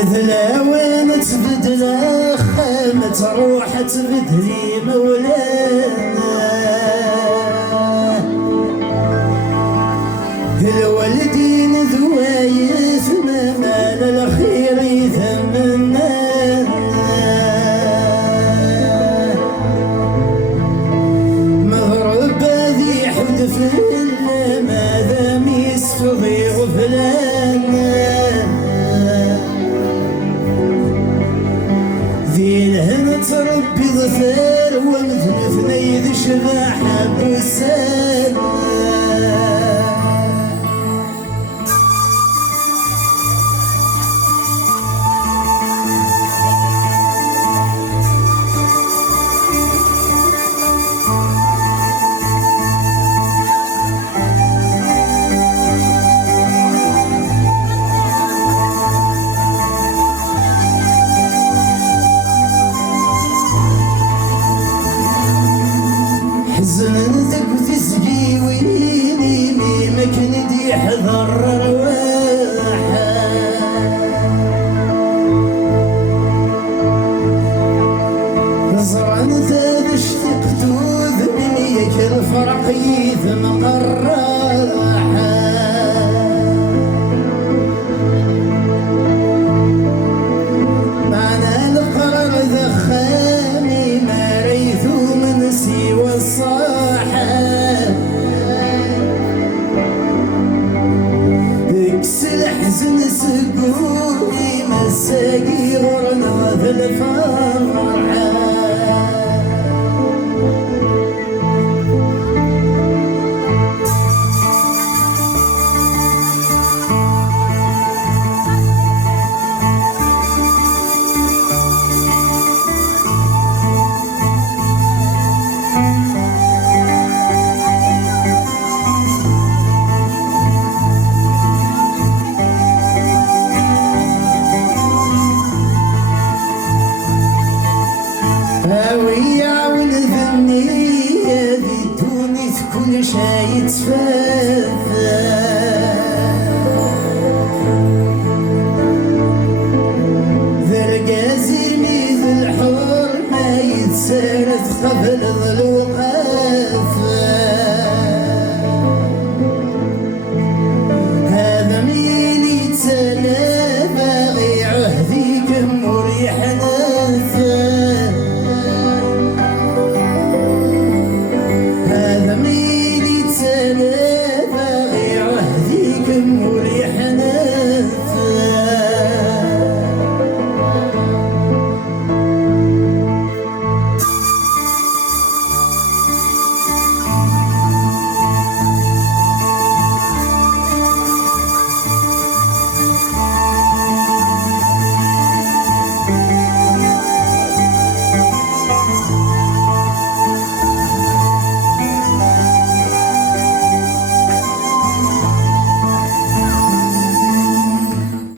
مثلا وين تبدل خيمة تروح تبدلي مولانا الوالدين ذوايث ما مال الخير يثمنا مغرب ذي حدث ماذا ميسفضي غفلانا ذي الهنا تربي ظفار ومثل ثنيد شباحة بسانا حزنتك وتسقي ويني ما كندي حذر رواحة نصرا تشتقت ذبنيك الفرق يثم الراحة معنا القرار ذخامي ما ريثو من سوى الصاحة اكسل حزن سقوني مساقي غرنا ذا الفاحة